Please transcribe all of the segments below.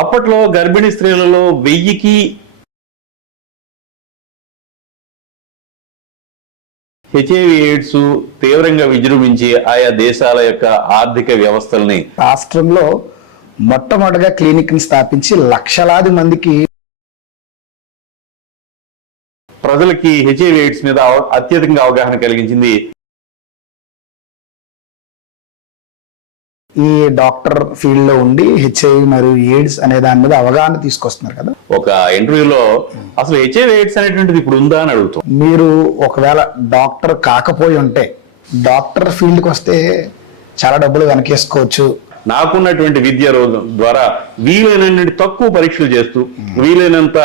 అప్పట్లో గర్భిణీ స్త్రీలలో 1000కి హెచ్ఐవి ఎయిడ్స్ తీవ్రంగా విజృంభించి ఆయా దేశాల యొక్క ఆర్థిక వ్యవస్థల్ని రాష్ట్రంలో మొట్టమొదటిగా క్లినిక్ ని స్థాపించి లక్షలాది మందికి ప్రజలకి హెచ్ఐవి ఎయిడ్స్ మీద అత్యధికంగా అవగాహన కలిగించింది. ఈ డాక్టర్ ఫీల్డ్ లో ఉండి హెచ్ఐవి మరియు ఎయిడ్స్ అనే దాని మీద అవగాహన తీసుకొస్తున్నారు కదా. ఒక ఇంటర్వ్యూలో అసలు హెచ్ఐవి ఎయిడ్స్ అనేటువంటిది ఇప్పుడు ఉందా అని అడుగుతాం. మీరు ఒకవేళ డాక్టర్ కాకపోయి ఉంటే డాక్టర్ ఫీల్డ్కి వస్తే చాలా డబ్బులు వెనకేసుకోవచ్చు. నాకున్నటువంటి విద్య ద్వారా వీలైనటువంటి తక్కువ పరీక్షలు చేస్తూ వీలైనంత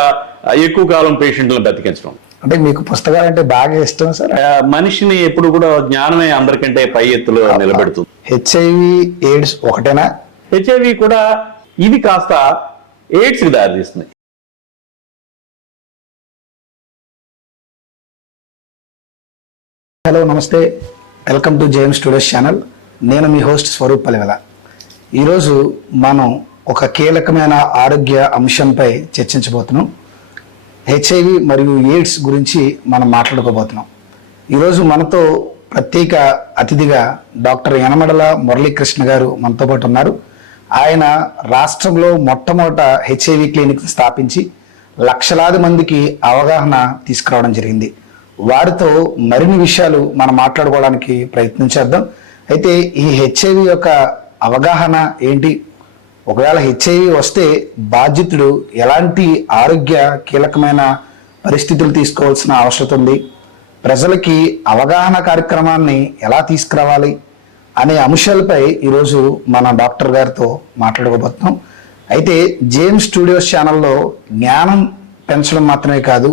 ఎక్కువ కాలం పేషెంట్లను బతికించడం. అంటే మీకు పుస్తకాలు అంటే బాగా ఇష్టం సార్. మనిషిని ఎప్పుడు కూడా జ్ఞానమే అందరికంటే పై ఎత్తులో నిలబెడుతుంది. హెచ్ఐవి ఎయిడ్స్ ఒకటేనా? హెచ్ఐవి కూడా ఇది కాస్త ఎయిడ్స్ కి దారితీస్తుంది. హలో, నమస్తే, welcome to JM studios channel. నేను మీ హోస్ట్ స్వరూప్ పలివెల. ఈరోజు మనం ఒక కీలకమైన ఆరోగ్య అంశంపై చర్చించబోతున్నాం. హెచ్ఐవి మరియు ఎయిడ్స్ గురించి మనం మాట్లాడుకోబోతున్నాం. ఈరోజు మనతో ప్రత్యేక అతిథిగా డాక్టర్ యనమడల మురళీకృష్ణ గారు మనతో పాటు ఉన్నారు. ఆయన రాష్ట్రంలో మొట్టమొదట హెచ్ఐవి క్లినిక్ స్థాపించి లక్షలాది మందికి అవగాహన తీసుకురావడం జరిగింది. వారితో మరిన్ని విషయాలు మనం మాట్లాడుకోవడానికి ప్రయత్నం చేద్దాం. అయితే ఈ హెచ్ఐవి యొక్క అవగాహన ఏంటి, ఒకవేళ హెచ్ఐవి వస్తే బాధితుడు ఎలాంటి ఆరోగ్య కీలకమైన పరిస్థితులు తీసుకోవాల్సిన అవసరం ఉంది, ప్రజలకి అవగాహన కార్యక్రమాన్ని ఎలా తీసుకురావాలి అనే అంశాలపై ఈరోజు మన డాక్టర్ గారితో మాట్లాడుకోబోతున్నాం. అయితే జేఎం స్టూడియోస్ ఛానల్లో జ్ఞానం పెంచడం మాత్రమే కాదు,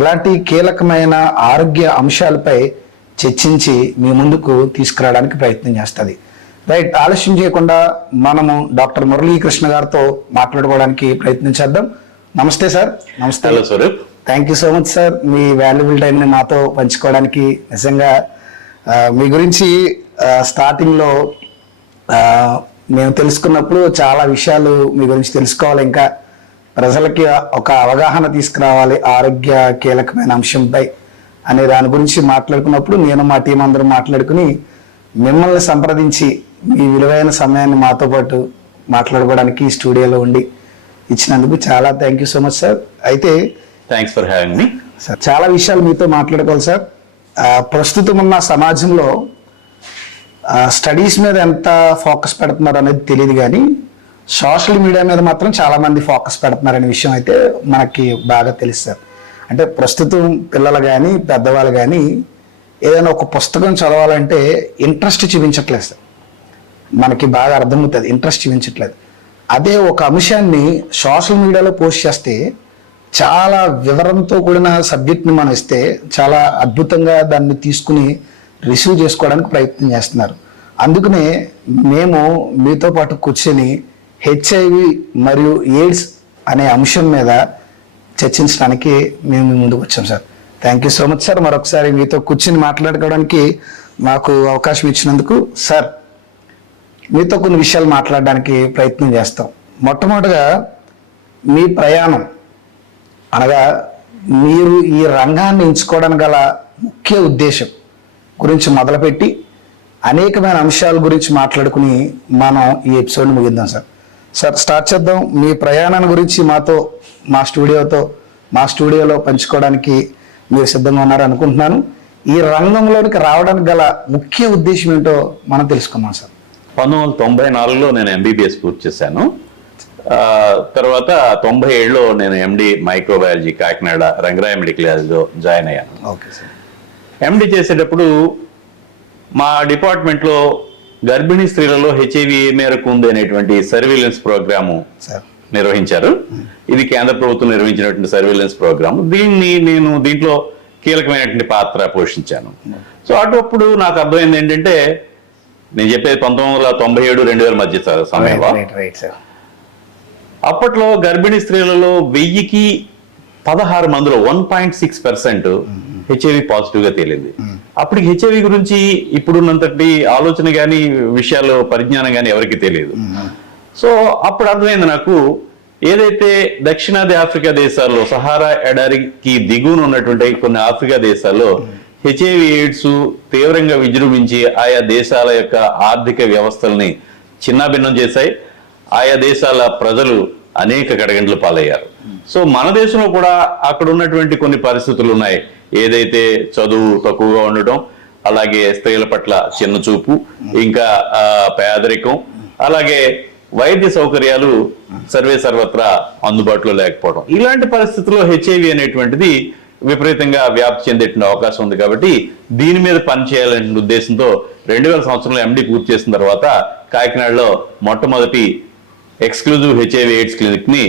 ఇలాంటి కీలకమైన ఆరోగ్య అంశాలపై చర్చించి మీ ముందుకు తీసుకురావడానికి ప్రయత్నం చేస్తుంది. రైట్, ఆలస్యం చేయకుండా మనము డాక్టర్ మురళీకృష్ణ గారితో మాట్లాడుకోవడానికి ప్రయత్నం చేద్దాం. నమస్తే సార్. నమస్తే. Hello Swaroop. Thank you so much sir, మీ వాల్యుబుల్ టైంని మాతో పంచుకోవడానికి. నిజంగా మీ గురించి స్టార్టింగ్లో మేము తెలుసుకున్నప్పుడు చాలా విషయాలు మీ గురించి తెలుసుకోవాలి, ఇంకా ప్రజలకి ఒక అవగాహన తీసుకురావాలి ఆరోగ్య కీలకమైన అంశంపై అనే దాని గురించి మాట్లాడుకున్నప్పుడు నేను మా టీం అందరూ మాట్లాడుకుని మిమ్మల్ని సంప్రదించి మీ విలువైన సమయాన్ని మాతో పాటు మాట్లాడుకోవడానికి స్టూడియోలో ఉండి ఇచ్చినందుకు చాలా thank you so much sir. అయితే thanks for having me sir. చాలా విషయాలు మీతో మాట్లాడుకోవాలి సార్. ప్రస్తుతం ఉన్న సమాజంలో స్టడీస్ మీద ఎంత ఫోకస్ పెడుతున్నారు అనేది తెలియదు, కానీ సోషల్ మీడియా మీద మాత్రం చాలా మంది ఫోకస్ పెడుతున్నారనే విషయం అయితే మనకి బాగా తెలుసు సార్. అంటే ప్రస్తుతం పిల్లలు కానీ పెద్దవాళ్ళు కానీ ఏదైనా ఒక పుస్తకం చదవాలంటే ఇంట్రెస్ట్ చూపించట్లేదు సార్. మనకి బాగా అర్థమవుతుంది, ఇంట్రెస్ట్ చూపించట్లేదు. అదే ఒక అంశాన్ని సోషల్ మీడియాలో పోస్ట్ చేస్తే చాలా వివరంతో కూడిన సబ్జెక్ట్ని మనం ఇస్తే చాలా అద్భుతంగా దాన్ని తీసుకుని రిసీవ్ చేసుకోవడానికి ప్రయత్నం చేస్తున్నారు. అందుకనే మేము మీతో పాటు కూర్చొని హెచ్ఐవి మరియు ఎయిడ్స్ అనే అంశం మీద చర్చించడానికి మేము ముందుకు వచ్చాం sir. Thank you so much sir. మరొకసారి మీతో కూర్చొని మాట్లాడుకోవడానికి మాకు అవకాశం ఇచ్చినందుకు సార్, మీతో కొన్ని విషయాలు మాట్లాడడానికి ప్రయత్నం చేస్తాం. మొట్టమొదటిగా మీ ప్రయాణం అనగా మీరు ఈ రంగాన్ని ఎంచుకోవడానికి గల ముఖ్య ఉద్దేశం గురించి మొదలుపెట్టి అనేకమైన అంశాల గురించి మాట్లాడుకుని మనం ఈ ఎపిసోడ్ని ముగిద్దాం సార్. సార్, స్టార్ట్ చేద్దాం. మీ ప్రయాణాన్ని గురించి మాతో మా స్టూడియోలో పంచుకోవడానికి మీరు సిద్ధంగా ఉన్నారు అనుకుంటున్నాను. ఈ రంగంలోనికి రావడానికి గల ముఖ్య ఉద్దేశం ఏంటో మనం తెలుసుకున్నాం సార్. 1994లో నేను ఎంబీబీఎస్ పూర్తి చేశాను. తర్వాత 97లో నేను MD microbiology Kakinada Rangaraya medical కాలేజ్లో జాయిన్ అయ్యాను. Okay sir. ఎండి చేసేటప్పుడు మా డిపార్ట్మెంట్లో గర్భిణీ స్త్రీలలో హెచ్ఐవి ఏ మేరకు ఉంది అనేటువంటి సర్వేలెన్స్ ప్రోగ్రాము నిర్వహించారు. ఇది కేంద్ర ప్రభుత్వం నిర్వహించినటువంటి సర్వేలెన్స్ ప్రోగ్రామ్. దీంట్లో కీలకమైనటువంటి పాత్ర పోషించాను. సో అప్పుడు నాకు అర్థమైంది ఏంటంటే, నేను చెప్పేది 1997-2000 మధ్య సమయంలో, అప్పట్లో గర్భిణీ స్త్రీలలో 1000కి 16 మందిలో 1.6% హెచ్ఐవి పాజిటివ్ గా తేలింది. అప్పటికి హెచ్ఐవి గురించి ఇప్పుడున్నంతటి ఆలోచన గాని విషయాలు పరిజ్ఞానం గాని ఎవరికి తెలియదు. సో అప్పుడు అర్థమైంది నాకు, ఏదైతే దక్షిణాది ఆఫ్రికా దేశాల్లో సహారా ఎడారికి దిగువన ఉన్నటువంటి కొన్ని ఆఫ్రికా దేశాల్లో హెచ్ఐవి ఎయిడ్స్ తీవ్రంగా విజృంభించి ఆయా దేశాల యొక్క ఆర్థిక వ్యవస్థల్ని చిన్నాభిన్నం చేశాయి. ఆయా దేశాల ప్రజలు అనేక కడగండ్లు పాలయ్యారు. సో మన దేశంలో కూడా అక్కడ ఉన్నటువంటి కొన్ని పరిస్థితులు ఉన్నాయి. ఏదైతే చదువు తక్కువగా ఉండటం, అలాగే స్త్రీల పట్ల చిన్న చూపు, ఇంకా పేదరికం, అలాగే వైద్య సౌకర్యాలు సర్వత్రా అందుబాటులో లేకపోవడం, ఇలాంటి పరిస్థితుల్లో హెచ్ఐవి అనేటువంటిది విపరీతంగా వ్యాప్తి చెందేటువంటి అవకాశం ఉంది. కాబట్టి దీని మీద పనిచేయాలనే ఉద్దేశంతో 2000 సంవత్సరంలో ఎండి పూర్తి చేసిన తర్వాత కాకినాడలో మొట్టమొదటి ఎక్స్క్లూజివ్ హెచ్ఐవి ఎయిడ్స్ క్లినిక్ ని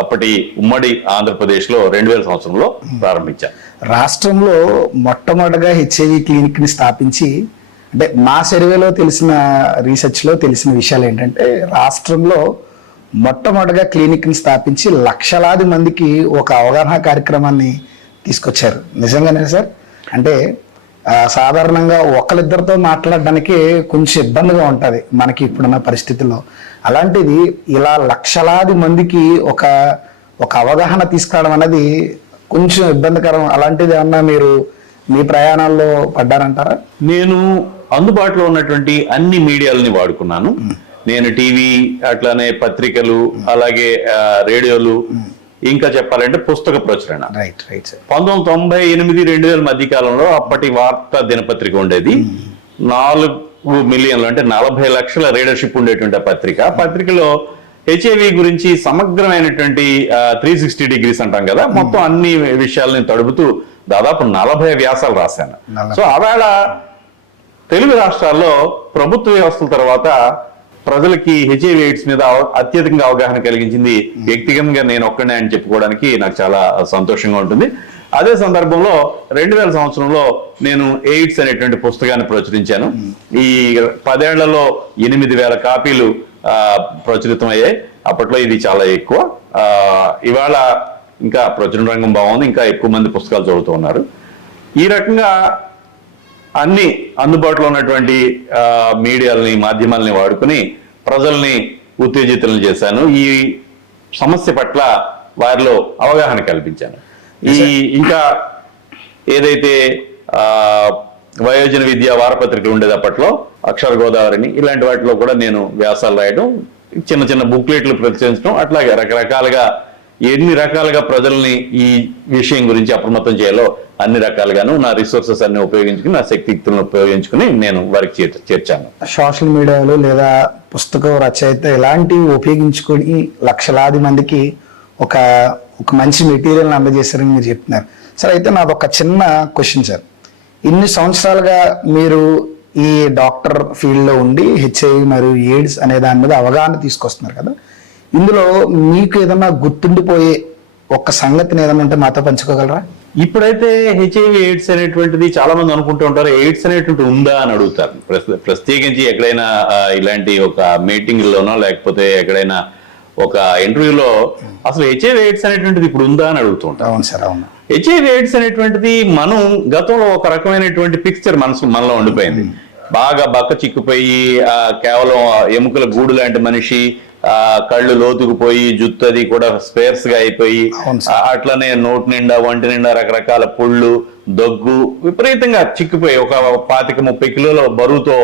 అప్పటి ఉమ్మడి ఆంధ్రప్రదేశ్ లో 2000 సంవత్సరంలో ప్రారంభించారు. రాష్ట్రంలో మొట్టమొదటిగా హెచ్ఐవి క్లినిక్ ని స్థాపించి, అంటే మా సర్వేలో తెలిసిన రీసెర్చ్ లో తెలిసిన విషయాలు ఏంటంటే, రాష్ట్రంలో మొట్టమొదటిగా క్లినిక్ ని స్థాపించి లక్షలాది మందికి ఒక అవగాహన కార్యక్రమాన్ని తీసుకొచ్చారు. నిజంగానే సార్? అంటే సాధారణంగా ఒకరిద్దరితో మాట్లాడడానికి కొంచెం ఇబ్బందిగా ఉంటుంది మనకి ఇప్పుడున్న పరిస్థితుల్లో. అలాంటిది ఇలా లక్షలాది మందికి ఒక అవగాహన తీసుకురావడం అనేది కొంచెం ఇబ్బందికరం. అలాంటిది ఏమన్నా మీరు మీ ప్రయాణాల్లో పడ్డారంటారా? నేను అందుబాటులో ఉన్నటువంటి అన్ని మీడియాలని వాడుకున్నాను. నేను టీవీ, అట్లానే పత్రికలు, అలాగే రేడియోలు, ఇంకా చెప్పాలంటే పుస్తక ప్రచురణ. 1998, 2000 మధ్య కాలంలో అప్పటి వార్తా దినపత్రిక ఉండేది. 4 మిలియన్లు అంటే 40 లక్షల రీడర్షిప్ ఉండేటువంటి పత్రికలో హెచ్ఐవి గురించి సమగ్రమైనటువంటి 360 డిగ్రీస్ అంటాం కదా, మొత్తం అన్ని విషయాలని తడుపుతూ దాదాపు 40 వ్యాసాలు రాశాను. సో ఆవేళ తెలుగు రాష్ట్రాల్లో ప్రభుత్వ వ్యవస్థల తర్వాత ప్రజలకి హెచ్ఐవి ఎయిడ్స్ మీద అత్యధికంగా అవగాహన కలిగించింది వ్యక్తిగతంగా నేను ఒక్కనే అని చెప్పుకోవడానికి నాకు చాలా సంతోషంగా ఉంటుంది. అదే సందర్భంలో 2000 సంవత్సరంలో నేను ఎయిడ్స్ అనేటువంటి పుస్తకాన్ని ప్రచురించాను. ఈ 10 ఏళ్లలో 8,000 కాపీలు ప్రచురితం అయ్యాయి. అప్పట్లో ఇది చాలా ఎక్కువ. ఇవాళ ఇంకా ప్రచురణ రంగం బాగుంది, ఇంకా ఎక్కువ మంది పుస్తకాలు చదువుతూ ఉన్నారు. ఈ రకంగా అన్ని అందుబాటులో ఉన్నటువంటి మీడియాలని, మాధ్యమాలని వాడుకుని ప్రజల్ని ఉత్తేజితులను చేశాను. ఈ సమస్య పట్ల వారిలో అవగాహన కల్పించాను. ఇంకా ఏదైతే వయోజన విద్య వారపత్రికలు ఉండేది అప్పట్లో, అక్షర గోదావరిని, ఇలాంటి వాటిలో కూడా నేను వ్యాసాలు రాయడం, చిన్న చిన్న బుక్లెట్లు ప్రచురించడం, అట్లాగే రకరకాలుగా ఎన్ని రకాలుగా ప్రజల్ని ఈ విషయం గురించి అప్రమత్తం చేయాలో అన్ని రకాలుగాను నా రిసోర్సెస్ అన్ని ఉపయోగించుకుని, నా శక్తియుక్తులను ఉపయోగించుకుని నేను వారికి చేర్చాను. సోషల్ మీడియాలో లేదా పుస్తకం రచయిత ఇలాంటివి ఉపయోగించుకొని లక్షలాది మందికి ఒక మంచి మెటీరియల్ని అందజేశారని మీరు చెప్తున్నారు. సార్, అయితే నాది ఒక చిన్న క్వశ్చన్ సార్. ఇన్ని సంవత్సరాలుగా మీరు ఈ డాక్టర్ ఫీల్డ్లో ఉండి హెచ్ఐవి మరియు ఎయిడ్స్ అనే దాని మీద అవగాహన తీసుకొస్తున్నారు కదా, ఇందులో మీకు ఏదన్నా గుర్తుండిపోయే ఒక్క సంగతిని ఏదన్నా ఉంటే మాతో పంచుకోగలరా? ఇప్పుడైతే హెచ్ఐవి ఎయిడ్స్ అనేటువంటిది చాలా మంది అనుకుంటూ ఉంటారు, ఎయిడ్స్ అనేటువంటి ఉందా అని అడుగుతారు. ప్రత్యేకించి ఎక్కడైనా ఇలాంటి ఒక మీటింగ్లోనో లేకపోతే ఎక్కడైనా ఒక ఇంటర్వ్యూలో అసలు హెచ్ఐవి ఎయిడ్స్ అనేటువంటిది ఇప్పుడు ఉందా అని అడుగుతూ ఉంటారు. అవును సార్, అవును. హెచ్ఐవి ఎయిడ్స్ అనేటువంటిది మనం గతంలో ఒక రకమైనటువంటి పిక్చర్ మనలో ఉండిపోయింది. బాగా బక్క చిక్కుపోయి కేవలం ఎముకల గూడు లాంటి మనిషి, కళ్ళు లోతుకుపోయి జుత్తు అది కూడా స్పేర్స్ గా అయిపోయి, అట్లనే నోటి నిండా వంటి నిండా రకరకాల పుళ్ళు, దగ్గు, విపరీతంగా చిక్కిపోయి ఒక 25-30 కిలోల బరువుతో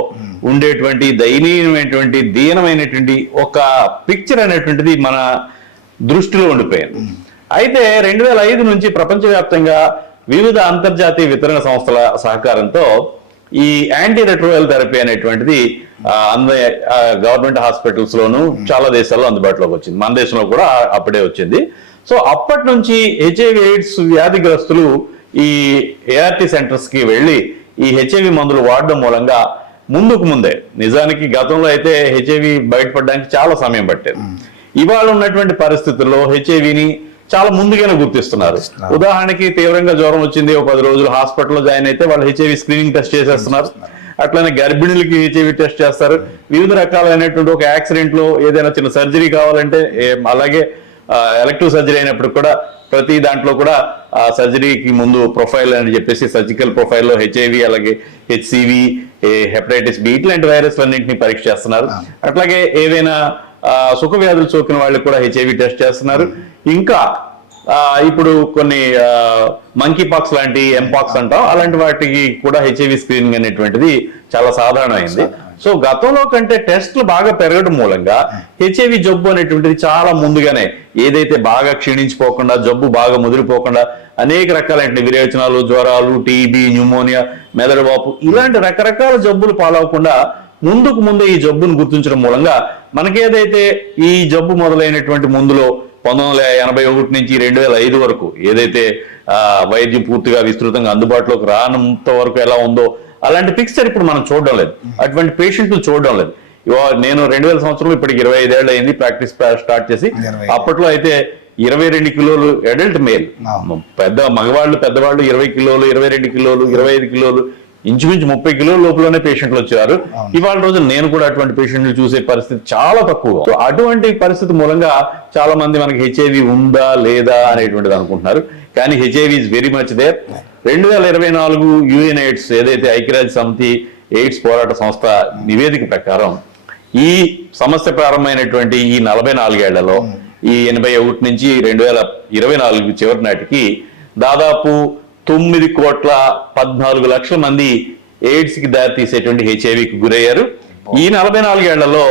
ఉండేటువంటి దయనీయమైనటువంటి దీనమైనటువంటి ఒక పిక్చర్ అనేటువంటిది మన దృష్టిలో ఉండిపోయింది. అయితే 2005 నుంచి ప్రపంచవ్యాప్తంగా వివిధ అంతర్జాతీయ వితరణ సంస్థల సహకారంతో ఈ యాంటీ రెట్రోవైరల్ థెరపీ అనేటువంటిది గవర్నమెంట్ హాస్పిటల్స్ లోను చాలా దేశాల్లో అందుబాటులోకి వచ్చింది. మన దేశంలో కూడా అప్పుడే వచ్చింది. సో అప్పటి నుంచి హెచ్ఐవి ఎయిడ్స్ వ్యాధిగ్రస్తులు ఈ ఏఆర్టీ సెంటర్స్ కి వెళ్ళి ఈ హెచ్ఐవి మందులు వాడడం మూలంగా ముందే, నిజానికి గతంలో అయితే హెచ్ఐవి బయటపడడానికి చాలా సమయం పట్టేది. ఇవాళ ఉన్నటువంటి పరిస్థితుల్లో హెచ్ఐవిని చాలా ముందుగానే గుర్తిస్తున్నారు. ఉదాహరణకి తీవ్రంగా జ్వరం వచ్చింది, 10 రోజులు హాస్పిటల్లో జాయిన్ అయితే వాళ్ళు హెచ్ఐవి స్క్రీనింగ్ టెస్ట్ చేసేస్తున్నారు. అట్లనే గర్భిణులకి హెచ్ఐవి టెస్ట్ చేస్తారు. వివిధ రకాలైనటువంటి ఒక యాక్సిడెంట్ లో ఏదైనా చిన్న సర్జరీ కావాలంటే, అలాగే ఎలక్టివ్ సర్జరీ అయినప్పుడు కూడా ప్రతి దాంట్లో కూడా సర్జరీకి ముందు ప్రొఫైల్ అని చెప్పేసి సర్జికల్ ప్రొఫైల్లో హెచ్ఐవి, అలాగే హెచ్సివి, హెపటైటిస్ బి ఇట్లాంటి వైరస్లు అన్నింటినీ పరీక్ష చేస్తున్నారు. అట్లాగే ఏదైనా సుఖ వ్యాధులు సోకిన వాళ్ళకి కూడా హెచ్ఐవి టెస్ట్ చేస్తున్నారు. ఇంకా ఇప్పుడు కొన్ని మంకీ పాక్స్ లాంటి ఎంపాక్స్ అంటాం, అలాంటి వాటికి కూడా హెచ్ఐవి స్క్రీనింగ్ అనేటువంటిది చాలా సాధారణమైంది. సో గతంలో కంటే టెస్టులు బాగా పెరగడం మూలంగా హెచ్ఐవి జబ్బు అనేటువంటిది చాలా ముందుగానే, ఏదైతే బాగా క్షీణించిపోకుండా, జబ్బు బాగా ముదిరిపోకుండా అనేక రకాలైన విరేచనాలు, జ్వరాలు, టీబీ, న్యూమోనియా, మెదడు వాపు ఇలాంటి రకరకాల జబ్బులు పాలవకుండా ముందు ఈ జబ్బును గుర్తించడం మూలంగా మనకేదైతే ఈ జబ్బు మొదలైనటువంటి ముందులో 1981 నుంచి 2005 వరకు ఏదైతే వైద్యం పూర్తిగా విస్తృతంగా అందుబాటులోకి రానంత వరకు ఎలా ఉందో అలాంటి పిక్చర్ ఇప్పుడు మనం చూడడం లేదు, అటువంటి పేషెంట్లు చూడడం లేదు. నేను 2000 సంవత్సరంలో ఇప్పటికి 25 ఏళ్ళు అయింది ప్రాక్టీస్ స్టార్ట్ చేసి. అప్పట్లో అయితే 22 కిలోలు అడల్ట్ మేల్, మగవాళ్ళు పెద్దవాళ్ళు 20 కిలోలు, 22 కిలోలు, 25 కిలోలు, ఇంచుమించు 30 కిలోల లోపలనే పేషెంట్లు వచ్చారు. ఇవాళ రోజు నేను కూడా అటువంటి పేషెంట్లు చూసే పరిస్థితి చాలా తక్కువ. సో అటువంటి పరిస్థితి మూలంగా చాలా మంది మనకి హెచ్ఐవి ఉందా లేదా అనేటువంటిది అనుకుంటున్నారు, కానీ HIV is very much there. 2024 UNAIDS ఏదైతే ఐక్యరాజ్య సమితి ఎయిడ్స్ పోరాట సంస్థ నివేదిక ప్రకారం ఈ సమస్య ప్రారంభమైనటువంటి ఈ 44 ఏళ్లలో ఈ 81 నుంచి 2024 చివరి నాటికి దాదాపు 9,14,00,000 మంది ఎయిడ్స్ కి దారి తీసేటువంటి హెచ్ఐవికి గురయ్యారు. ఈ 44 ఏళ్లలో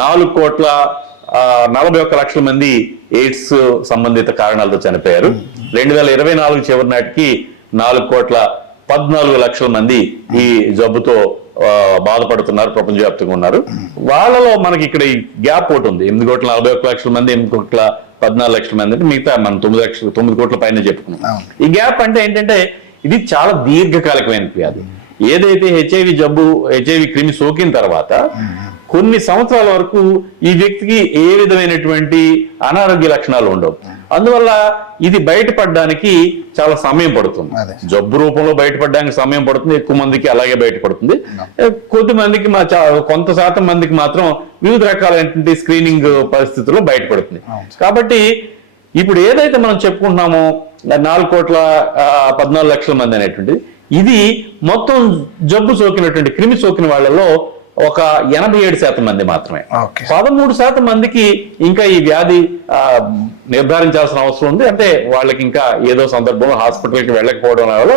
4,41,00,000 మంది ఎయిడ్స్ సంబంధిత కారణాలతో చనిపోయారు. 2024 చివరి నాటికి 4,14,00,000 మంది ఈ జబ్బుతో బాధపడుతున్నారు, ప్రపంచవ్యాప్తంగా ఉన్నారు. వాళ్ళలో మనకి ఇక్కడ ఈ గ్యాప్ ఒకటి ఉంది, 8,41,00,000 మంది, 8,14,00,000 మంది అంటే మిగతా మనం 9 కోట్ల పైన చెప్పుకున్నాం. ఈ గ్యాప్ అంటే ఏంటంటే ఇది చాలా దీర్ఘకాలికమైన వ్యాధి. ఏదైతే హెచ్ఐవి క్రిమి సోకిన తర్వాత కొన్ని సంవత్సరాల వరకు ఈ వ్యక్తికి ఏ విధమైనటువంటి అనారోగ్య లక్షణాలు ఉండవు. అందువల్ల ఇది బయటపడడానికి చాలా సమయం పడుతుంది. జబ్బు రూపంలో బయటపడడానికి సమయం పడుతుంది, ఎక్కువ మందికి అలాగే బయటపడుతుంది. కొద్ది మందికి కొంత శాతం మందికి మాత్రం వివిధ రకాలైనటువంటి స్క్రీనింగ్ పరిస్థితుల్లో బయటపడుతుంది. కాబట్టి ఇప్పుడు ఏదైతే మనం చెప్పుకుంటున్నామో 4,14,00,000 మంది అనేటువంటిది, ఇది మొత్తం జబ్బు సోకినటువంటి క్రిమి సోకిన వాళ్ళలో ఒక 87% మంది మాత్రమే. 13% మందికి ఇంకా ఈ వ్యాధి నిర్ధారించాల్సిన అవసరం ఉంది. అంటే వాళ్ళకి ఇంకా ఏదో సందర్భంలో హాస్పిటల్కి వెళ్ళకపోవడం వల్ల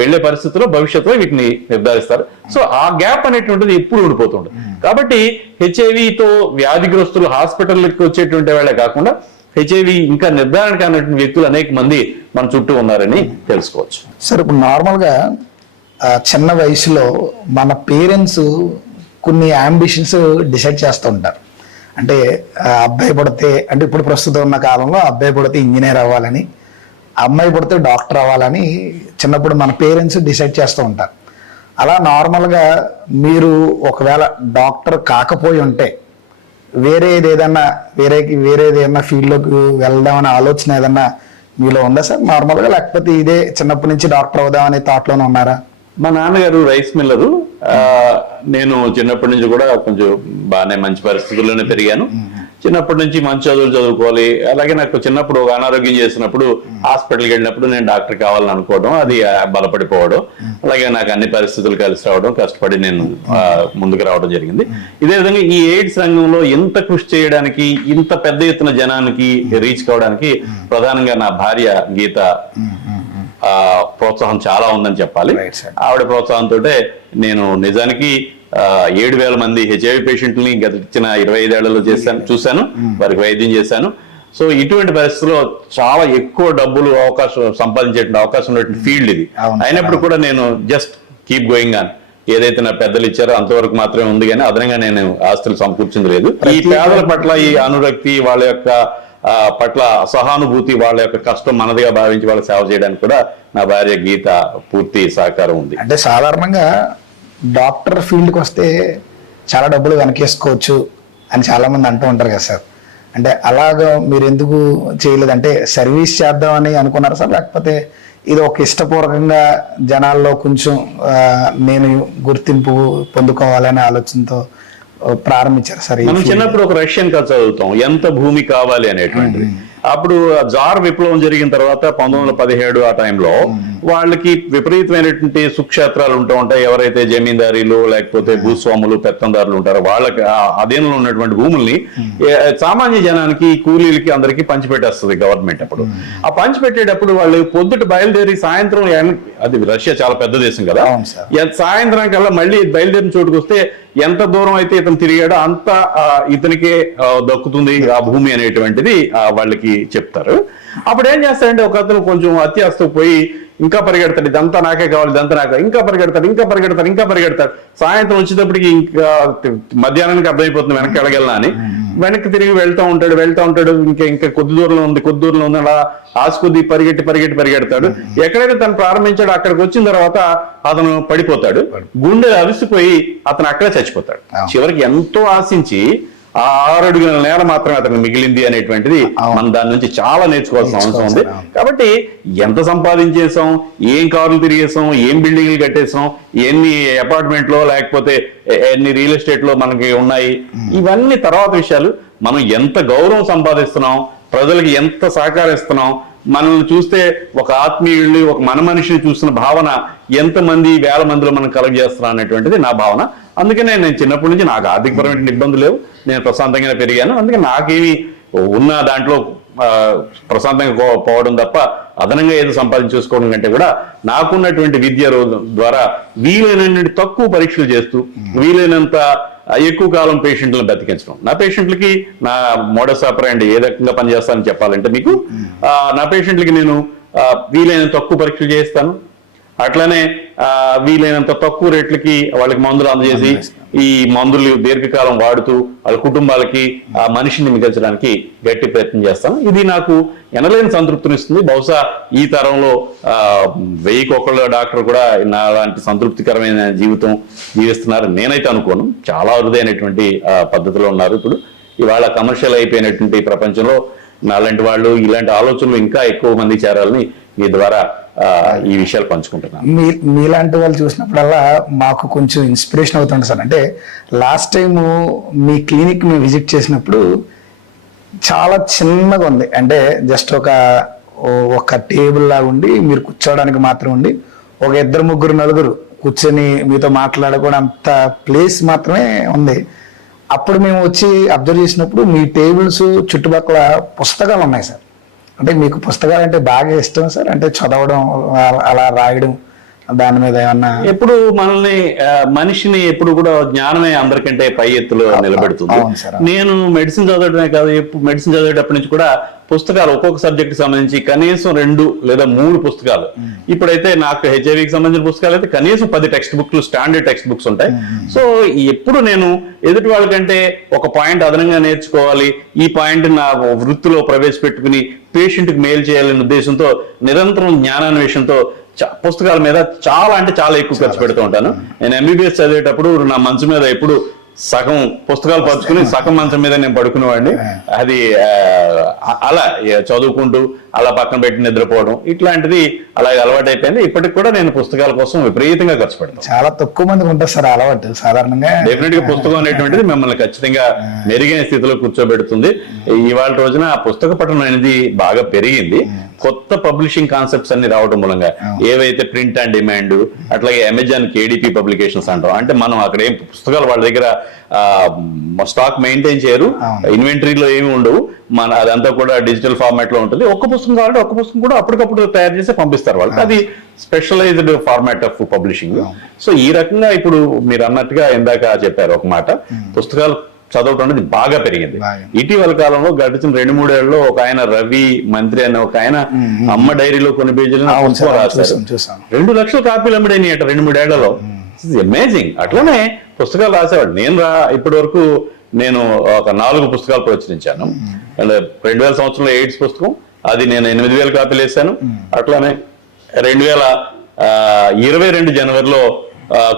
వెళ్లే పరిస్థితుల్లో భవిష్యత్తులో వీటిని నిర్ధారిస్తారు. సో ఆ గ్యాప్ అనేటువంటిది ఎప్పుడు ఉండిపోతుంది. కాబట్టి హెచ్ఐవితో వ్యాధిగ్రస్తులు హాస్పిటల్కి వచ్చేటువంటి వాళ్ళే కాకుండా హెచ్ఐవి ఇంకా నిర్ధారణ కానటువంటి వ్యక్తులు అనేక మంది మన చుట్టూ ఉన్నారని తెలుసుకోవచ్చు. సార్, ఇప్పుడు నార్మల్గా చిన్న వయసులో మన పేరెంట్స్ కొన్ని అంబిషన్స్ డిసైడ్ చేస్తూ ఉంటారు. అంటే అబ్బాయి పుడితే, అంటే ఇప్పుడు ప్రస్తుతం ఉన్న కాలంలో అబ్బాయి పుడితే ఇంజనీర్ అవ్వాలని, అమ్మాయి పుడితే డాక్టర్ అవ్వాలని చిన్నప్పుడు మన పేరెంట్స్ డిసైడ్ చేస్తూ ఉంటారు. అలా నార్మల్గా మీరు ఒకవేళ డాక్టర్ కాకపోయి ఉంటే వేరేది ఏదైనా ఫీల్డ్లోకి వెళ్దామనే ఆలోచన ఏదన్నా మీలో ఉందా సార్ నార్మల్గా, లేకపోతే ఇదే చిన్నప్పటి నుంచి డాక్టర్ అవుదామనే థాట్లోనే ఉన్నారా? మా నాన్నగారు రైస్ మిల్లరు. నేను చిన్నప్పటి నుంచి కూడా కొంచెం బాగానే మంచి పరిస్థితుల్లోనే పెరిగాను. చిన్నప్పటి నుంచి మంచి చదువులు చదువుకోవాలి. అలాగే నాకు చిన్నప్పుడు అనారోగ్యం చేసినప్పుడు హాస్పిటల్కి వెళ్ళినప్పుడు నేను డాక్టర్ కావాలని అనుకోవడం, అది బలపడిపోవడం, అలాగే నాకు అన్ని పరిస్థితులు కలిసి రావడం, కష్టపడి నేను ముందుకు రావడం జరిగింది. ఇదే విధంగా ఈ ఎయిడ్స్ రంగంలో ఇంత కృషి చేయడానికి, ఇంత పెద్ద ఎత్తున జనానికి రీచ్ కావడానికి ప్రధానంగా నా భార్య గీత ప్రోత్సాహం చాలా ఉందని చెప్పాలి. ఆవిడ ప్రోత్సాహంతో నేను నిజానికి 7,000 మంది హెచ్ఐవి పేషెంట్లని గతించిన 25 ఏళ్లలో చూశాను, వారికి వైద్యం చేశాను. సో ఇటువంటి పరిస్థితుల్లో చాలా ఎక్కువ డబ్బులు సంపాదించే అవకాశం ఉన్నటువంటి ఫీల్డ్ ఇది. అయినప్పుడు కూడా నేను జస్ట్ కీప్ గోయింగ్ ఆన్. ఏదైతే నా పెద్దలు ఇచ్చారో అంతవరకు మాత్రమే ఉంది, కానీ అదనంగా నేను ఆస్తులు సమకూర్చింది లేదు. ఈ పేదల పట్ల ఈ అనురక్తి, వాళ్ళ యొక్క పట్ల సహానుభూతి, వాళ్ళ యొక్క కష్టం మనదిగా భావించి వాళ్ళ సేవ చేయడానికి కూడా నా భార్య గీత పూర్తి సహకారం ఉంది. అంటే సాధారణంగా డాక్టర్ ఫీల్డ్కి వస్తే చాలా డబ్బులు వెనకేసుకోవచ్చు అని చాలా మంది అంటూ ఉంటారు కదా సార్. అంటే అలాగా మీరు ఎందుకు చేయలేదు? అంటే సర్వీస్ చేద్దామని అనుకున్నారా సార్, లేకపోతే ఇది ఒక ఇష్టపూర్వకంగా జనాల్లో కొంచెం నేను గుర్తింపు పొందుకోవాలనే ఆలోచనతో ప్రారంభించారు సార్? మనం చిన్నప్పుడు ఒక రష్యన్ కథ చదువుతాం, ఎంత భూమి కావాలి అనేటువంటిది. అప్పుడు జార్ విప్లవం జరిగిన తర్వాత 1917 ఆ టైంలో వాళ్ళకి విపరీతమైనటువంటి సుక్షేత్రాలు ఉంటూ ఉంటాయి. ఎవరైతే జమీందారీలు లేకపోతే భూస్వాములు పెత్తందారులు ఉంటారో వాళ్ళకి అధీనంలో ఉన్నటువంటి భూముల్ని సామాన్య జనానికి, కూలీలకి, అందరికీ పంచిపెట్టేస్తుంది గవర్నమెంట్. అప్పుడు ఆ పంచిపెట్టేటప్పుడు వాళ్ళు పొద్దుట బయలుదేరి సాయంత్రం, అది రష్యా చాలా పెద్ద దేశం కదా, సాయంత్రం కల్లా మళ్ళీ బయలుదేరిన చోటుకు వస్తే ఎంత దూరం అయితే ఇతను తిరిగాడో అంత ఇతనికే దక్కుతుంది ఆ భూమి అనేటువంటిది వాళ్ళకి చెప్తారు. అప్పుడు ఏం చేస్తాడంటే ఒక అతను కొంచెం అత్యాస్తూ పోయి ఇంకా పరిగెడతాడు, ఇదంతా నాకే కావాలి, ఇదంతా నాకే, ఇంకా పరిగెడతాడు. సాయంత్రం వచ్చేటప్పటికి ఇంకా మధ్యాహ్నానికి అర్థమైపోతుంది వెనక్కి వెళ్ళగలనా అని. వెనక్కి తిరిగి వెళ్తా ఉంటాడు. ఇంకా కొద్ది దూరంలో ఉంది అలా ఆశ కొద్ది పరిగెడతాడు. ఎక్కడైతే తను ప్రారంభించాడో అక్కడికి వచ్చిన తర్వాత అతను పడిపోతాడు. గుండెలు అవిసిపోయి అతను అక్కడే చచ్చిపోతాడు. చివరికి ఎంతో ఆశించి ఆ 6 అడుగుల నేల మాత్రమే అతనికి మిగిలింది అనేటువంటిది మనం దాని నుంచి చాలా నేర్చుకోవాల్సిన అవసరం ఉంది. కాబట్టి ఎంత సంపాదించేసాం, ఏం కార్లు తిరిగేసాం, ఏం బిల్డింగ్లు కట్టేసాం, ఎన్ని అపార్ట్మెంట్లో లేకపోతే ఎన్ని రియల్ ఎస్టేట్ లో మనకి ఉన్నాయి, ఇవన్నీ తర్వాత విషయాలు. మనం ఎంత గౌరవం సంపాదిస్తున్నాం, ప్రజలకు ఎంత సహకరిస్తున్నాం, మనల్ని చూస్తే ఒక ఆత్మీయుల్ని, ఒక మన మనిషిని చూస్తున్న భావన ఎంతమంది వేల మందిలో మనం కలెక్ట్ చేస్తున్నాం అనేటువంటిది నా భావన. అందుకనే నేను చిన్నప్పటి నుంచి నాకు ఆర్థికపరమైన ఇబ్బందులు లేవు, నేను ప్రశాంతంగా పెరిగాను. అందుకే నాకేమి ఉన్న దాంట్లో ప్రశాంతంగా పోవడం తప్ప అదనంగా ఏదో సంపాదించేసుకోవడం కంటే కూడా నాకున్నటువంటి విద్య ద్వారా వీలైనటువంటి తక్కువ పరీక్షలు చేస్తూ వీలైనంత ఎక్కువ కాలం పేషెంట్లను బతికించడం. నా పేషెంట్లకి నా మోడస్ ఆపరెండి ఏ రకంగా పనిచేస్తానని చెప్పాలంటే మీకు, నా పేషెంట్లకి నేను వీలైనంత తక్కువ పరీక్షలు చేస్తాను. అట్లానే వీలైనంత తక్కువ రేట్లకి వాళ్ళకి మందులు అందజేసి ఈ మందులు దీర్ఘకాలం వాడుతూ వాళ్ళ కుటుంబాలకి ఆ మనిషిని మిగల్చడానికి గట్టి ప్రయత్నం చేస్తాను. ఇది నాకు ఎనలేని సంతృప్తినిస్తుంది. బహుశా ఈ తరంలో 1000 డాక్టర్ కూడా నా లాంటి సంతృప్తికరమైన జీవితం జీవిస్తున్నారు నేనైతే అనుకోను. చాలా అరుదైనటువంటి పద్ధతిలో ఉన్నారు. ఇప్పుడు ఇవాళ కమర్షియల్ అయిపోయినటువంటి ప్రపంచంలో నాలాంటి వాళ్ళు ఇలాంటి ఆలోచనలు ఇంకా ఎక్కువ మంది చేరాలని మీ ద్వారా ఈ విషయాలు పంచుకుంటున్నాను. మీలాంటి వాళ్ళు చూసినప్పుడల్లా మాకు కొంచెం ఇన్స్పిరేషన్ అవుతుంది సార్. అంటే లాస్ట్ టైము మీ క్లినిక్ మేము విజిట్ చేసినప్పుడు చాలా చిన్నగా ఉంది. అంటే జస్ట్ ఒక టేబుల్ లాగా ఉండి మీరు కూర్చోవడానికి మాత్రం ఉండి ఒక 2, 3, 4 కూర్చొని మీతో మాట్లాడుకోవడం అంత ప్లేస్ మాత్రమే ఉంది. అప్పుడు మేము వచ్చి అబ్జర్వ్ చేసినప్పుడు మీ టేబుల్స్ చుట్టుపక్కల పుస్తకాలు ఉన్నాయి సార్. అంటే మీకు పుస్తకాలు అంటే బాగా ఇష్టం సార్? అంటే చదవడం, అలా రాయడం, దాని మీద ఏమన్నా? ఎప్పుడు మనిషిని ఎప్పుడు కూడా జ్ఞానమే అందరికంటే పై ఎత్తులో నిలబెడుతుంది. నేను మెడిసిన్ చదవడమే కాదు, మెడిసిన్ చదివేటప్పటి నుంచి కూడా పుస్తకాలు ఒక్కొక్క సబ్జెక్ట్ సంబంధించి కనీసం 2 లేదా 3 పుస్తకాలు. ఇప్పుడైతే నాకు హెచ్ఐవికి సంబంధించిన పుస్తకాలు అయితే కనీసం 10 టెక్స్ట్ బుక్లు, స్టాండర్డ్ టెక్స్ట్ బుక్స్ ఉంటాయి. సో ఎప్పుడు నేను ఎదుటి వాళ్ళకంటే ఒక పాయింట్ అదనంగా నేర్చుకోవాలి, ఈ పాయింట్ నా వృత్తిలో ప్రవేశపెట్టుకుని పేషెంట్కి మేలు చేయాలనే ఉద్దేశంతో నిరంతరం జ్ఞానాన్వేషణతో పుస్తకాల మీద చాలా ఎక్కువ ఖర్చు పెడుతూ ఉంటాను. నేను ఎంబీబీఎస్ చదివేటప్పుడు నా మంచం మీద ఎప్పుడు సగం పుస్తకాలు పరుచుకుని సగం మంచం మీద నేను పడుకునేవాడిని. అది అలా చదువుకుంటూ అలా పక్కన పెట్టి నిద్రపోవడం ఇట్లాంటిది అలాగే అలవాటు అయిపోయింది. ఇప్పటికి కూడా నేను పుస్తకాల కోసం విపరీతంగా ఖర్చు పెడతాను. చాలా తక్కువ మందికి ఉంటుంది సార్ అలవాటు. సాధారణంగా డెఫినెట్ గా పుస్తకం అనేటువంటిది మిమ్మల్ని ఖచ్చితంగా మెరుగైన స్థితిలో కూర్చోబెడుతుంది. ఇవాళ రోజున ఆ పుస్తక పఠనం అనేది బాగా పెరిగింది. కొత్త పబ్లిషింగ్ కాన్సెప్ట్స్ అన్ని రావడం మూలంగా ఏవైతే ప్రింట్ అండ్ డిమాండ్, అట్లాగే అమెజాన్ కేడిపి పబ్లికేషన్స్ అంటాం. అంటే మనం అక్కడ ఏం పుస్తకాలు వాళ్ళ దగ్గర స్టాక్ మెయింటైన్ చేయరు, ఇన్వెంటరీలో ఏమి ఉండవు, అదంతా కూడా డిజిటల్ ఫార్మాట్ లో ఉంటుంది. ఒక్క పుస్తకం కావాలంటే ఒక్క పుస్తకం కూడా అప్పటికప్పుడు తయారు చేసి పంపిస్తారు వాళ్ళకి. అది specialised format of publishing. So ఈ రకంగా ఇప్పుడు మీరు అన్నట్టుగా ఇందాక చెప్పారు ఒక మాట, పుస్తకాలు చదవటం అనేది బాగా పెరిగింది. ఇటీవల కాలంలో గడిచిన 2-3 ఏళ్లలో ఒక ఆయన రవి మంత్రి అనే ఒక ఆయన అమ్మ డైరీలో కొన్ని పేజీలను రాశారు. 2 లక్షల కాపీలు అమ్మడని అట 2-3 ఏళ్లలో. అమేజింగ్. అట్లనే పుస్తకాలు రాసేవాడు. ఇప్పటి వరకు నేను ఒక 4 పుస్తకాలు ప్రచురించాను. 2000 సంవత్సరంలో ఎయిడ్స్ పుస్తకం, అది నేను 8000 కాపీలు వేసాను. అట్లానే 2022 జనవరిలో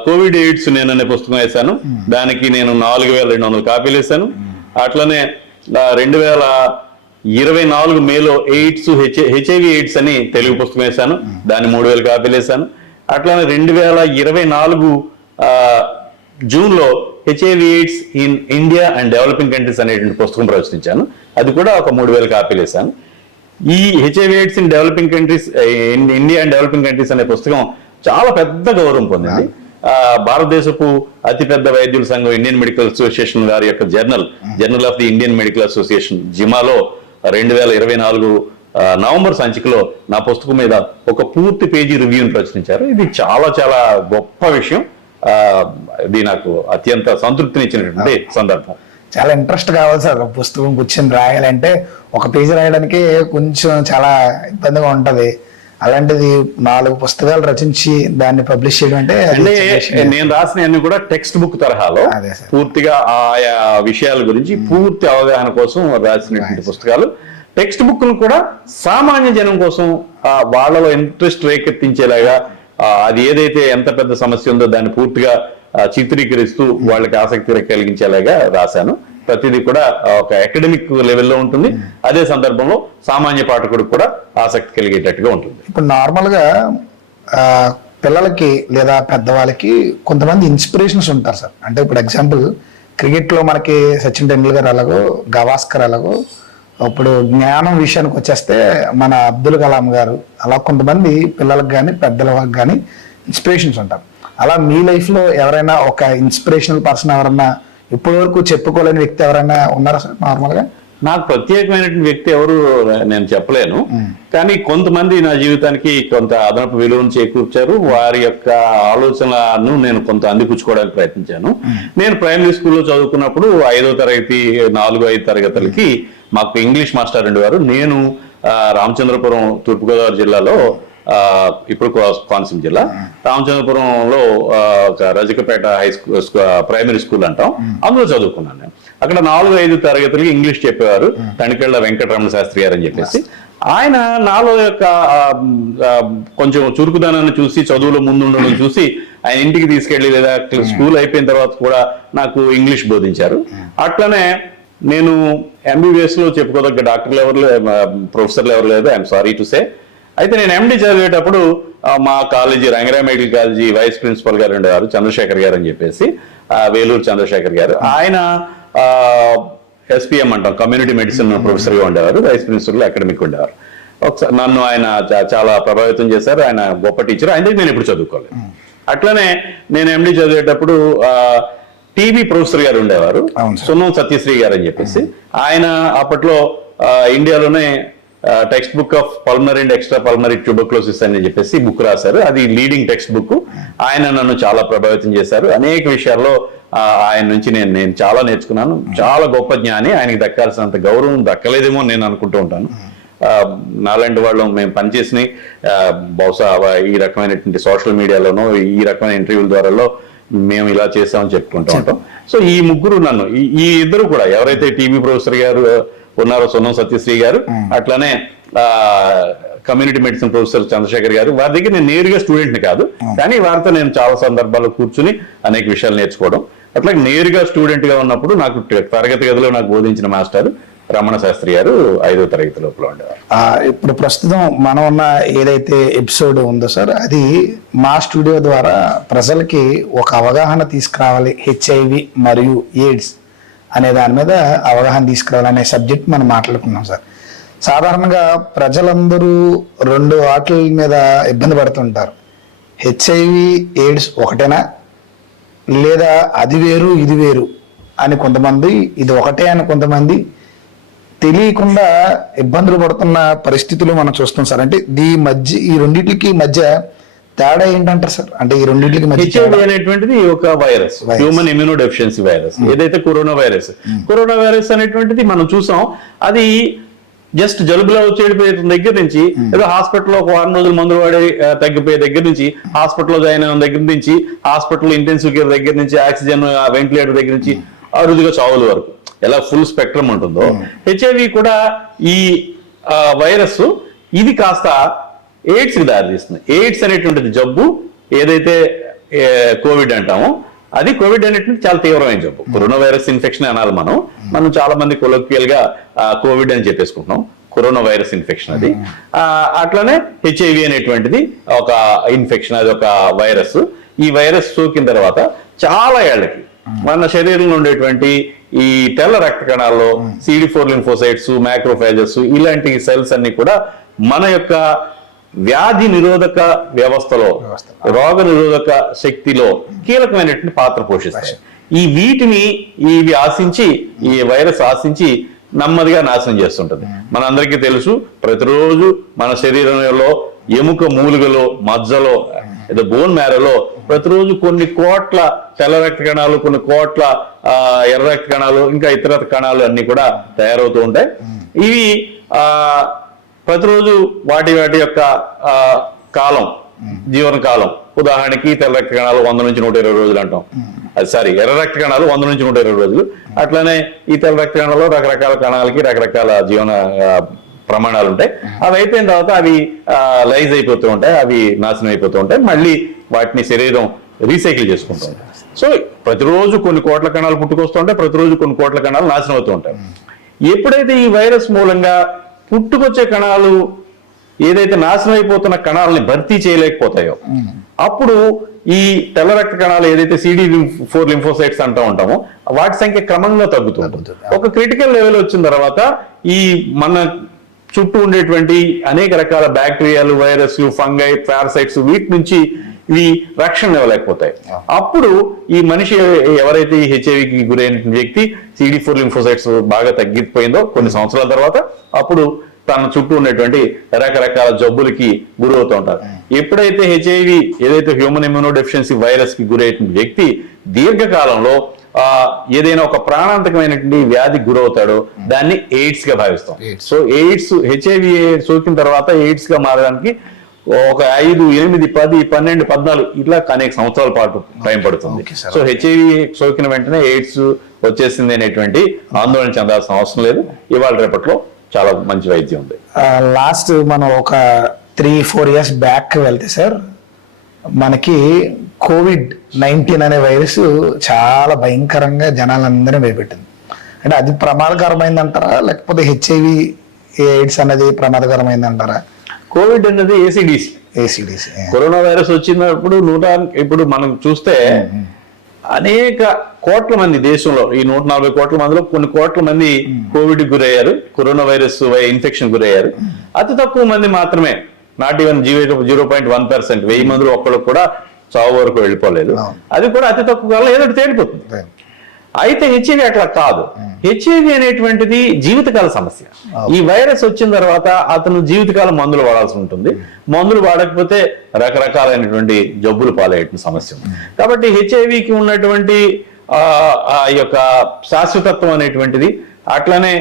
కోవిడ్ ఎయిడ్స్ నేను అనే పుస్తకం వేశాను, దానికి నేను 4200 కాపీలు వేశాను. అట్లనే 2024 మేలో హెచ్ఐవి ఎయిడ్స్ అని తెలుగు పుస్తకం వేశాను, దాన్ని 3000 కాపీలు వేశాను. అట్లానే 2024 జూన్లో HIV AIDS in India and developing countries అనేటువంటి పుస్తకం ప్రచురించాను, అది కూడా ఒక 3000 కాపీలు వేశాను. ఈ HIV AIDS in developing countries, India and developing countries అనే పుస్తకం చాలా పెద్ద గౌరవం పొందింది. భారతదేశపు అతిపెద్ద వైద్యుల సంఘం ఇండియన్ మెడికల్ అసోసియేషన్ వారి యొక్క journal of the Indian medical association జిమాలో 2024 నవంబర్ సంచికలో నా పుస్తకం మీద ఒక పూర్తి పేజీ రివ్యూని ప్రచురించారు. ఇది చాలా చాలా గొప్ప విషయం. ఇది నాకు అత్యంత సంతృప్తినిచ్చినటువంటి సందర్భం. చాలా ఇంట్రెస్ట్ కావాలి సార్ పుస్తకం కూర్చొని రాయాలంటే. ఒక పేజీ రాయడానికి కొంచెం చాలా ఇబ్బందిగా ఉంటది. అలాంటిది 4 పుస్తకాలు రచించి దాన్ని పబ్లిష్ చేయడం అంటే నేను రాసిన అన్ని కూడా టెక్స్ట్ బుక్ తరహాలో పూర్తిగా ఆయా విషయాల గురించి పూర్తి అవగాహన కోసం రాసినటువంటి పుస్తకాలు. టెక్స్ట్ బుక్ ను కూడా సామాన్య జనం కోసం వాళ్ళలో ఇంట్రెస్ట్ రేకెత్తించేలాగా, అది ఏదైతే ఎంత పెద్ద సమస్య ఉందో దాన్ని పూర్తిగా చిత్రీకరిస్తూ వాళ్ళకి ఆసక్తి కలిగించేలాగా రాశాను. ప్రతిదీ కూడా ఒక అకాడమిక్ లెవెల్లో ఉంటుంది, అదే సందర్భంలో సామాన్య పాఠకుడికి కూడా ఆసక్తి కలిగేటట్టుగా ఉంటుంది. ఇప్పుడు నార్మల్ గా పిల్లలకి లేదా పెద్దవాళ్ళకి కొంతమంది ఇన్స్పిరేషన్స్ ఉంటారు సార్. అంటే ఇప్పుడు ఎగ్జాంపుల్ క్రికెట్ లో మనకి సచిన్ టెండూల్కర్ అలాగో, గవాస్కర్ అలాగో, ఇప్పుడు జ్ఞానం విషయానికి వచ్చేస్తే మన అబ్దుల్ కలాం గారు, అలా కొంతమంది పిల్లలకు కానీ పెద్దలకు కానీ ఇన్స్పిరేషన్స్ ఉంటారు. అలా మీ లైఫ్ లో ఎవరైనా ఒక ఇన్స్పిరేషనల్ పర్సన్ ఎవరన్నా ఇప్పటి వరకు చెప్పుకోలేని వ్యక్తి ఎవరైనా ఉన్నారా సార్? నార్మల్ గా నాకు ప్రత్యేకమైనటువంటి వ్యక్తి ఎవరు నేను చెప్పలేను, కానీ కొంతమంది నా జీవితానికి కొంత అదనపు విలువను చేకూర్చారు. వారి యొక్క ఆలోచనలను నేను కొంత అందిపుచ్చుకోవడానికి ప్రయత్నించాను. నేను ప్రైమరీ స్కూల్లో చదువుకున్నప్పుడు 5వ తరగతి 4-5 తరగతులకి మాకు ఇంగ్లీష్ మాస్టర్ ఉండేవారు. నేను రామచంద్రపురం, తూర్పుగోదావరి జిల్లాలో, ఇప్పుడు కోనసీమ జిల్లా, రామచంద్రపురంలో Rajakapeta high school, primary school అంటాం, అందులో చదువుకున్నాను నేను. అక్కడ 4-5 తరగతులకి ఇంగ్లీష్ చెప్పేవారు తణికెళ్ళ వెంకటరమణ శాస్త్రి గారు అని చెప్పేసి. ఆయన నాలో యొక్క కొంచెం చురుకుదనాన్ని చూసి, చదువులో ముందుండడం చూసి ఆయన ఇంటికి తీసుకెళ్లి లేదా స్కూల్ అయిపోయిన తర్వాత కూడా నాకు ఇంగ్లీష్ బోధించారు. అట్లనే నేను MBBS లో చెప్పుకోదగ్గ డాక్టర్లు ఎవరు, ప్రొఫెసర్లు ఎవరు లేదు, ఐఎమ్ సారీ టు సే. అయితే నేను MD చదివేటప్పుడు మా college, Rangaraya medical college vice principal గారు ఉండేవారు, చంద్రశేఖర్ గారు అని చెప్పేసి, వేలూరు చంద్రశేఖర్ గారు. ఆయన SPM అంటాం, కమ్యూనిటీ మెడిసిన్ ప్రొఫెసర్ గా ఉండేవారు, వైస్ ప్రిన్సిపల్ అకాడమిక్ ఉండేవారు. ఒకసారి నన్ను ఆయన చాలా ప్రభావితం చేశారు. ఆయన గొప్ప టీచర్, ఆయన దగ్గర నేను ఎప్పుడు చదువుకోలేదు. అట్లనే నేను MD చదివేటప్పుడు టీబీ ప్రొఫెసర్ గారు ఉండేవారు, సున్నం సత్యశ్రీ గారు అని చెప్పేసి. ఆయన అప్పట్లో ఇండియాలోనే text book of pulmonary and extra pulmonary tuberculosis అని చెప్పేసి బుక్ రాశారు. అది లీడింగ్ టెక్స్ట్ బుక్. ఆయన నన్ను చాలా ప్రభావితం చేశారు. అనేక విషయాల్లో ఆయన నుంచి నేను చాలా నేర్చుకున్నాను. చాలా గొప్ప జ్ఞాని. ఆయనకి దక్కాల్సినంత గౌరవం దక్కలేదేమో నేను అనుకుంటూ ఉంటాను. నాలాంటి వాళ్ళు మేము పనిచేసిన బహుశా ఈ రకమైనటువంటి సోషల్ మీడియాలోనో ఈ రకమైన ఇంటర్వ్యూల ద్వారాలో మేము ఇలా చేస్తామని చెప్పుకుంటూ ఉంటాం. సో ఈ ముగ్గురు నన్ను, ఈ ఇద్దరు కూడా ఎవరైతే టీవీ ప్రొఫెసర్ గారు ఉన్నారో సున్నం సత్యశ్రీ గారు, అట్లానే కమ్యూనిటీ మెడిసిన్ ప్రొఫెసర్ చంద్రశేఖర్ గారు, వారి దగ్గర నేను నేరుగా స్టూడెంట్ని కాదు, కానీ వారితో నేను చాలా సందర్భాల్లో కూర్చుని అనేక విషయాలు నేర్చుకోవడం. అట్లా నేరుగా స్టూడెంట్ గా ఉన్నప్పుడు నాకు తరగతి గదిలో నాకు బోధించిన మాస్టర్ రమణ శాస్త్రి గారు 5వ తరగతి లోపల ఉండేవారు. ఇప్పుడు ప్రస్తుతం మనం ఉన్న ఏదైతే ఎపిసోడ్ ఉందో సార్, అది మా స్టూడియో ద్వారా ప్రజలకి ఒక అవగాహన తీసుకురావాలి, HIV మరియు ఎయిడ్స్ అనే దాని మీద అవగాహన తీసుకురావాలనే సబ్జెక్ట్ మనం మాట్లాడుకున్నాం సార్. సాధారణంగా ప్రజలందరూ 2 వాటిల మీద ఇబ్బంది పడుతుంటారు. HIV ఎయిడ్స్ ఒకటేనా, లేదా అది వేరు ఇది వేరు అని కొంతమంది, ఇది ఒకటే అని కొంతమంది, తెలియకుండా ఇబ్బందులు పడుతున్న పరిస్థితులు మనం చూస్తాం సార్. అంటే ఈ రెండింటికి మధ్య తేడా ఏంటంటారు సార్? అంటే ఈ రెండింటికి మధ్య HIV అనేటువంటిది ఒక virus, human immuno deficiency virus. ఏదైతే కరోనా వైరస్ అనేటువంటిది మనం చూసాం. అది జస్ట్ జలుబులో వచ్చేడిపోయే దగ్గర నుంచి, ఏదో హాస్పిటల్లో ఒక 1 రోజులు మందులు వాడి తగ్గిపోయే దగ్గర నుంచి, హాస్పిటల్లో జాయిన్ అయిన దగ్గర నుంచి, హాస్పిటల్ ఇంటెన్సివ్ కేర్ దగ్గర నుంచి, ఆక్సిజన్ వెంటిలేటర్ దగ్గర నుంచి, అరుదుగా చావుల వరకు, ఎలా ఫుల్ స్పెక్ట్రమ్ ఉంటుందో HIV కూడా ఈ వైరస్ ఇది కాస్త ఎయిడ్స్ కి దారితీస్తుంది. ఎయిడ్స్ అనేటువంటిది జబ్బు ఏదైతే కోవిడ్ అంటామో, అది కోవిడ్ అనేటువంటి చాలా తీవ్రమైన జబ్బు. కరోనా వైరస్ ఇన్ఫెక్షన్ అనాలి. మనం చాలా మంది కొలోక్వియల్ గా కోవిడ్ అని చెప్పేసుకుంటున్నాం. కరోనా వైరస్ ఇన్ఫెక్షన్ అది. అట్లానే HIV అనేటువంటిది ఒక ఇన్ఫెక్షన్, అది ఒక వైరస్. ఈ వైరస్ సోకిన తర్వాత చాలా ఏళ్ళకి, మన శరీరంలో ఉండేటువంటి ఈ తెల్ల రక్త కణాల్లో CD4 లింఫోసైట్స్, మ్యాక్రోఫేజెస్ ఇలాంటి సెల్స్ అన్ని కూడా మన యొక్క వ్యాధి నిరోధక వ్యవస్థలో, రోగ నిరోధక శక్తిలో కీలకమైనటువంటి పాత్ర పోషిస్తాయి. వీటిని ఇవి ఆశించి, ఈ వైరస్ ఆశించి నెమ్మదిగా నాశనం చేస్తుంటది. మనందరికీ తెలుసు, ప్రతిరోజు మన శరీరంలో ఎముక మూలుగలో, మజ్జలో, బోన్ మ్యారోలో ప్రతిరోజు కొన్ని కోట్ల తెల్ల రక్త కణాలు, కొన్ని కోట్ల ఎర్ర రక్త కణాలు, ఇంకా ఇతర కణాలు అన్ని కూడా తయారవుతూ ఉంటాయి. ఇవి ప్రతిరోజు వాటి యొక్క కాలం, జీవన కాలం, ఉదాహరణకి తెల్ల రక్త కణాలు 100 నుంచి 120 రోజులు అంటాం. ఎర్ర రక్త కణాలు 100 నుంచి 120 రోజులు. అట్లనే ఈ తెల్ల రక్త కణాల్లో రకరకాల కణాలకి రకరకాల జీవన ప్రమాణాలు ఉంటాయి. అవి అయిపోయిన తర్వాత అవి లైజ్ అయిపోతూ ఉంటాయి, అవి నాశనం అయిపోతూ ఉంటాయి. మళ్ళీ వాటిని శరీరం రీసైకిల్ చేసుకుంటుంది. సో ప్రతిరోజు కొన్ని కోట్ల కణాలు పుట్టుకొస్తూ ఉంటాయి, ప్రతిరోజు కొన్ని కోట్ల కణాలు నాశనం అవుతూ ఉంటాయి. ఎప్పుడైతే ఈ వైరస్ మూలంగా పుట్టుకొచ్చే కణాలు ఏదైతే నాశనం అయిపోతున్న కణాలని భర్తీ చేయలేకపోతాయో, అప్పుడు ఈ తెల్ల రక్త కణాలు ఏదైతే CD4 లింఫోసైట్స్ అంటూ ఉంటామో వాటి సంఖ్య క్రమంగా తగ్గుతుంది. ఒక క్రిటికల్ లెవెల్ వచ్చిన తర్వాత ఈ మన చుట్టూ ఉండేటువంటి అనేక రకాల బ్యాక్టీరియాలు, వైరస్లు, ఫంగై, పారాసైట్స్ వీటి నుంచి ఇవి రక్షణ ఇవ్వలేకపోతాయి. అప్పుడు ఈ మనిషి ఎవరైతే ఈ హెచ్ఐవికి గురైన వ్యక్తి CD4 లింఫోసైట్స్ బాగా తగ్గిపోయిందో కొన్ని సంవత్సరాల తర్వాత, అప్పుడు తన చుట్టూ ఉన్నటువంటి రకరకాల జబ్బులకి గురవుతూ ఉంటారు. ఎప్పుడైతే హెచ్ఐవి ఏదైతే హ్యూమన్ ఇమ్యూనో డెఫిషియన్సీ వైరస్ కి గురైన వ్యక్తి దీర్ఘకాలంలో ఏదైనా ఒక ప్రాణాంతకమైనటువంటి వ్యాధికి గురవుతాడో దాన్ని ఎయిడ్స్ గా భావిస్తాం. సో ఎయిడ్స్, హెచ్ఐవి సోకిన తర్వాత ఎయిడ్స్ గా మారడానికి ఒక 5, 8, 10, 12, 14 ఇట్లా అనేక సంవత్సరాల పాటు టైం పడుతుంది. సో హెచ్ఐవి సోకిన వెంటనే ఎయిడ్స్ వచ్చేసింది అనేటువంటి ఆందోళన చెందాల్సిన అవసరం లేదు. ఇవాళ రేపట్లో చాలా మంచి వైద్యం ఉంది. లాస్ట్ మనం ఒక 3-4 ఇయర్స్ బ్యాక్ వెళ్తే సార్, మనకి COVID-19 అనే వైరస్ చాలా భయంకరంగా జనాలందరినీ భయపెట్టింది. అంటే అది ప్రమాదకరమైంది అంటారా, లేకపోతే హెచ్ఐవి ఎయిడ్స్ అనేది ప్రమాదకరమైంది అంటారా? కోవిడ్ అనేది ఏసీడీసీ కరోనా వైరస్ వచ్చినప్పుడు ఇప్పుడు మనం చూస్తే అనేక కోట్ల మంది దేశంలో, ఈ 140 కోట్ల మందిలో కొన్ని కోట్ల మంది కోవిడ్ గురయ్యారు, కరోనా వైరస్ ఇన్ఫెక్షన్ గురయ్యారు. అతి తక్కువ మంది మాత్రమే, నాట్ ఈవెన్ 0.1%, 1000 మందిలో ఒక్కడికి కూడా చావు వరకు వెళ్ళిపోలేదు. అది కూడా అతి తక్కువ కాలం ఏదో తేలిపోతుంది. అయితే హెచ్ఐవి అట్లా కాదు. హెచ్ఐవి అనేటువంటిది జీవితకాల సమస్య. ఈ వైరస్ వచ్చిన తర్వాత అతను జీవితకాలం మందులు వాడాల్సి ఉంటుంది. మందులు వాడకపోతే రకరకాలైనటువంటి జబ్బులు పాలయ్యే సమస్య ఉంది. కాబట్టి హెచ్ఐవికి ఉన్నటువంటి ఆ యొక్క శాశ్వతత్వం అనేటువంటిది, అట్లనే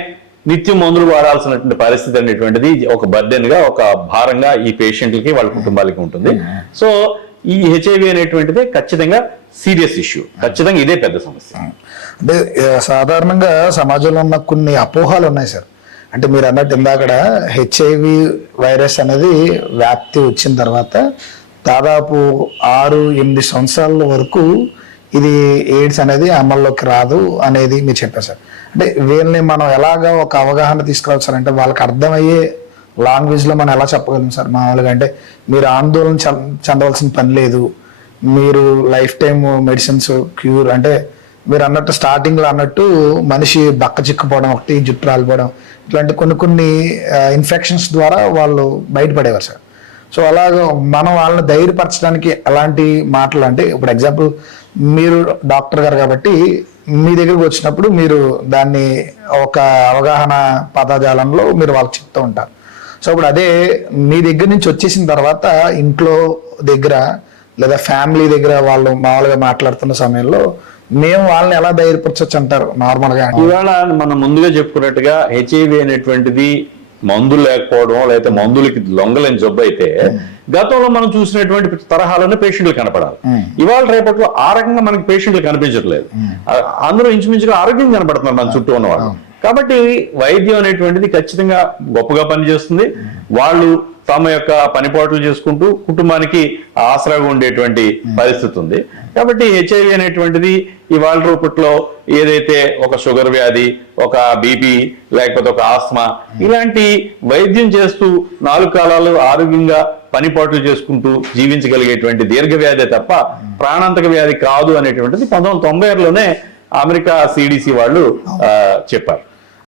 నిత్యం మందులు వాడాల్సినటువంటి పరిస్థితి అనేటువంటిది ఒక బర్డెన్ గా, ఒక భారంగా ఈ పేషెంట్లకి, వాళ్ళ కుటుంబాలకి ఉంటుంది. సో ఈ హెచ్ఐవి అనేటువంటిది ఖచ్చితంగా సీరియస్ ఇష్యూ, ఖచ్చితంగా ఇదే పెద్ద సమస్య. అంటే సాధారణంగా సమాజంలో ఉన్న కొన్ని అపోహలు ఉన్నాయి సార్. అంటే మీరు అన్నట్టు ఇందాకడ హెచ్ఐవి వైరస్ అనేది వ్యాప్తి వచ్చిన తర్వాత దాదాపు 6-8 సంవత్సరాల వరకు ఇది ఎయిడ్స్ అనేది అమల్లోకి రాదు అనేది మీరు చెప్పారు సార్. అంటే వీళ్ళని మనం ఎలాగా ఒక అవగాహన తీసుకురావాలి సార్? అంటే వాళ్ళకి అర్థమయ్యే లాంగ్వేజ్లో మనం ఎలా చెప్పగలం సార్ మామూలుగా? అంటే మీరు ఆందోళన చెందవలసిన పని లేదు, మీరు లైఫ్ టైం మెడిసిన్స్ క్యూర్, అంటే మీరు అన్నట్టు స్టార్టింగ్లో అన్నట్టు మనిషి బక్క చిక్కుపోవడం, ఒకటి జుట్టు రాలిపోవడం, ఇట్లాంటి కొన్ని ఇన్ఫెక్షన్స్ ద్వారా వాళ్ళు బయటపడేవారు సార్. సో అలాగా మనం వాళ్ళని ధైర్యపరచడానికి ఎలాంటి మాటలు, అంటే ఇప్పుడు ఎగ్జాంపుల్ మీరు డాక్టర్ గారు కాబట్టి మీ దగ్గరకు వచ్చినప్పుడు మీరు దాన్ని ఒక అవగాహన పదజాలంలో మీరు వాళ్ళకి చెప్తూ ఉంటారు. సో ఇప్పుడు అదే మీ దగ్గర నుంచి వచ్చేసిన తర్వాత ఇంట్లో దగ్గర లేదా ఫ్యామిలీ దగ్గర వాళ్ళు మామూలుగా మాట్లాడుతున్న సమయంలో మేము వాళ్ళని ఎలా ధైర్యపరచవచ్చు అంటారు నార్మల్ గా? ఇవాళ మనం ముందుగా చెప్పుకున్నట్టుగా హెచ్ఐవి అనేటువంటిది మందులు లేకపోవడం, లేకపోతే మందులకి లొంగలేని జబ్బు అయితే గతంలో మనం చూసినటువంటి తరహాలోనే పేషెంట్లు కనపడాలి. ఇవాళ రేపట్లో ఆ రకంగా మనకి పేషెంట్లు కనిపించట్లేదు. అందరూ ఇంచుమించుగా ఆరోగ్యం కనపడుతున్నారు మన చుట్టూ ఉన్నవాళ్ళు. కాబట్టి వైద్యం అనేటువంటిది ఖచ్చితంగా గొప్పగా పనిచేస్తుంది. వాళ్ళు తమ యొక్క పనిపాట్లు చేసుకుంటూ కుటుంబానికి ఆసరాగా ఉండేటువంటి పరిస్థితి ఉంది. కాబట్టి హెచ్ఐవి అనేటువంటిది ఇవాళ రూపట్లో ఏదైతే ఒక షుగర్ వ్యాధి, ఒక బీపీ, లేకపోతే ఒక ఆస్మా, ఇలాంటి వైద్యం చేస్తూ 4 కాలాలు ఆరోగ్యంగా పనిపాట్లు చేసుకుంటూ జీవించగలిగేటువంటి దీర్ఘ వ్యాధి తప్ప ప్రాణాంతక వ్యాధి కాదు అనేటువంటిది 1996లోనే అమెరికా CDC వాళ్ళు చెప్పారు.